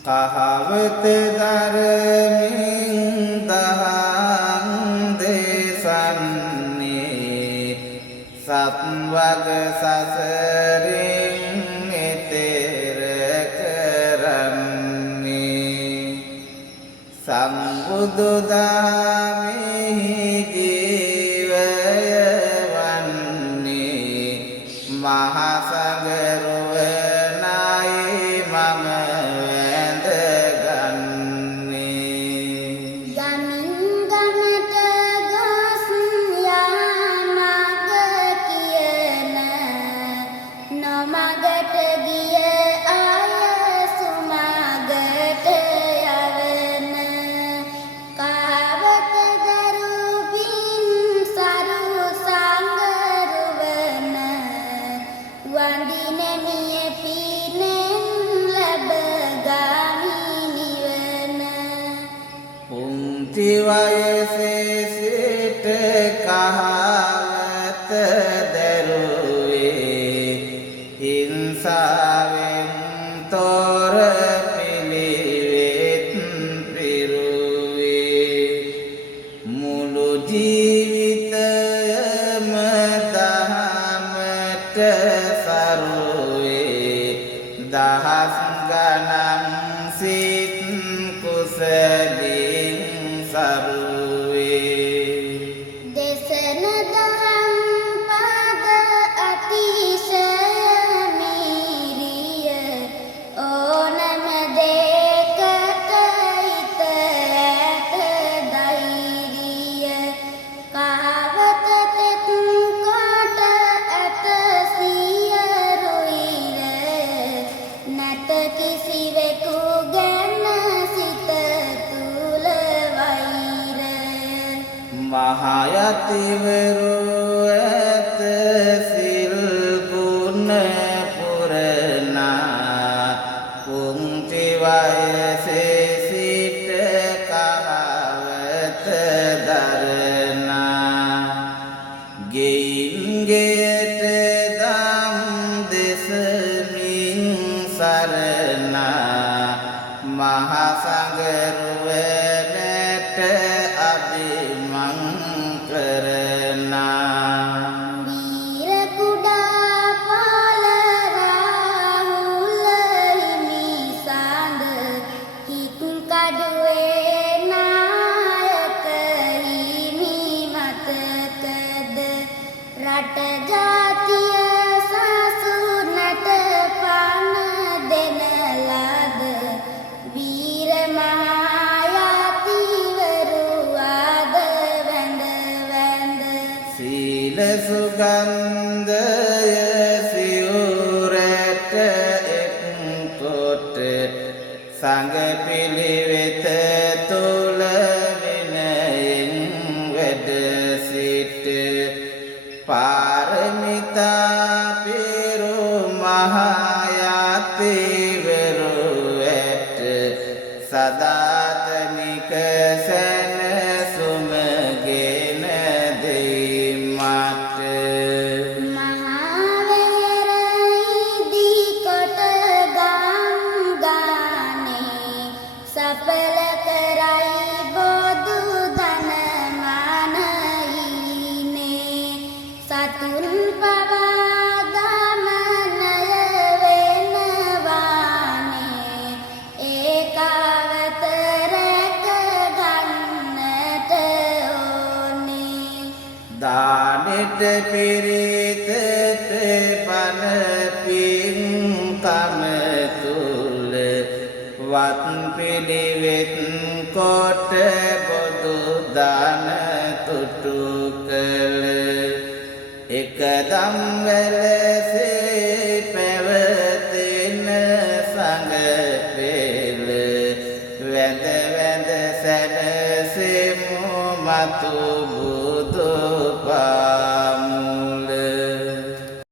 කහවත ධර්මින් දහම් දේශන්නේ සත්වග සසරින් එතෙර කරන්නේ සම්බුදු දහමෙහි ජීවය වන්නේ මහා සංඝරුවනයි මම වයසේ සිට කහවත දැරුවේ හිංසාවෙන් තොර පිළිවෙත් පිරුවේ මුළු ජීවිතයම දහමට සරුවේ දහස් ගණන් සිත් කුසලින් දේශන දහම් පද අතිශය මීරිය ඕනම දෙකට හිත ඇත ධෛර්යය කහවත තෙත් කොට ඇත සියරුයිර නැත කිසිවෙකු ගැන සිත මහයතිවරු ඇත සිල් ගුණ පුරනා පුංචි වයසේ සිට කහවත දරනා ගෙයින් ගෙයට දම් දෙසමින් සරනා මහා සංඝරුවනට අභිමන් කරනා වීර කුඩා පාල රාහුල හිමි සඳ හිතුල් කඩුවේ නායක හිමි මතකද රට ජාතිය සසුනට පණ දෙන ලද වීර සුගන්ධය සිවුරට එක්කොට සංඝ පිළිවෙත තුල විනයෙන් වැඩ සිට පාරමිතා පිරු මහායතිවරු ඇට සදාතනික සැනසුම ගෙන සපල කරයි බොදු ධන මානයිනේ සතුන් පවා දමනය වෙනවානේ ඒකාවත රැක ගන්නට ඕනේ දානෙට පිරිතට පන පින්කම තුල වත් පිළිවෙත් කොට බොදු දාන තුටු කළ එකදම් වැලසේ පැවතෙන සංඝ පෙළ වැඳ වැඳ සැනසෙමු මතු බුදු පා